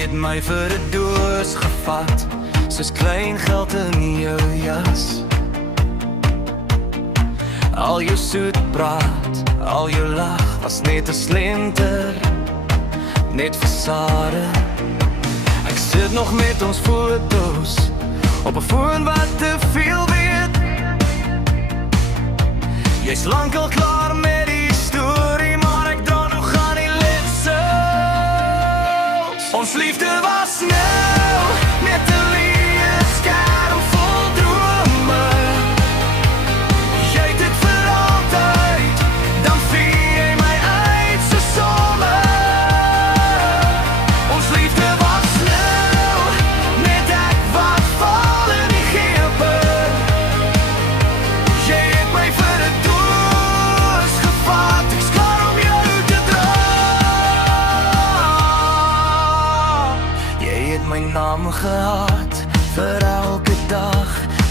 het my vir 'n doos gevat, soos klein geld in jou jas. Al jou soet praat, al jou lag was net 'n slenter, net fasade. Ek sit nog met ons foto's op 'n foon wat te veel weet. Jy's lankal klaar met die storie, maar ek dra nog aan die letsels. Ons liefde was nou net 'n leeskerm vol drome. Jy het dit vir altyd, dan vee jy my uit so sommer. Ons liefde was nou net ek wat val in die gepe. Jy het my vir 'n doos gevat, ek's klaar om jou te dra. Jy het my naam gehad, vir elke dag,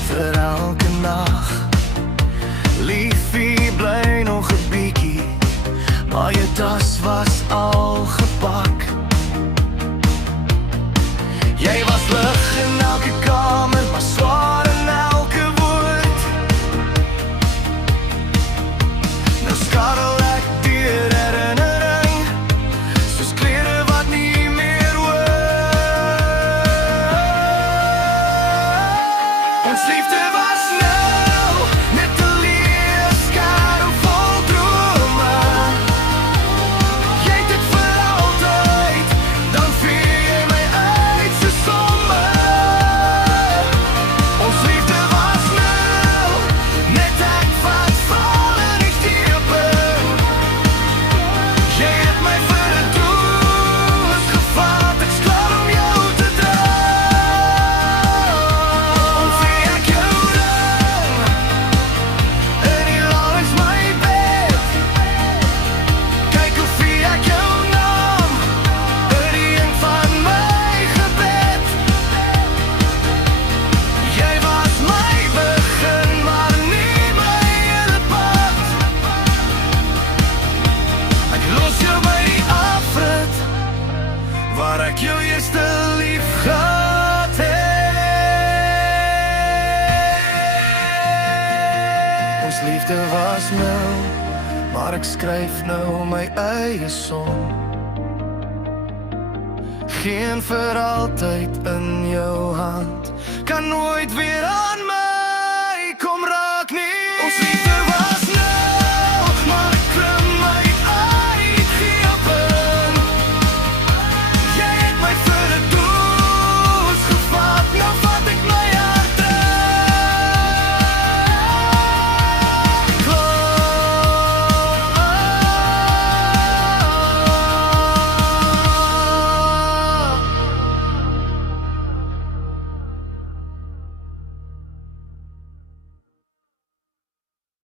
vir elke nag. Liefie, bly nog 'n bietjie, maar jou tas was al gepak. Jy was lig in elke kamer, maar swaar in elke woord. Nou skarrel ek deur herinnering, soos klere wat nie meer hoort. Ons liefde was nou net 'n leeskerm vol drome. Jy het dit vir altyd, dan vee jy my uit so sommer. Ons liefde was nou net ek wat val in die diepe. Jy het my vir 'n doos gevat, ek's klaar om jou te dra. Om wie ek jou ring, in die langs my bed. Kyk hoe wie ek jou naam, in die ink van my gebed. Jy was my begin, maar nie my hele pad. Ek los jou by die afrit, waar ek jou eerste lief gehad het. Ons liefde was nou, maar ek skryf nou my eie song. Geen vir altyd in jou hand, kan nooit weer aan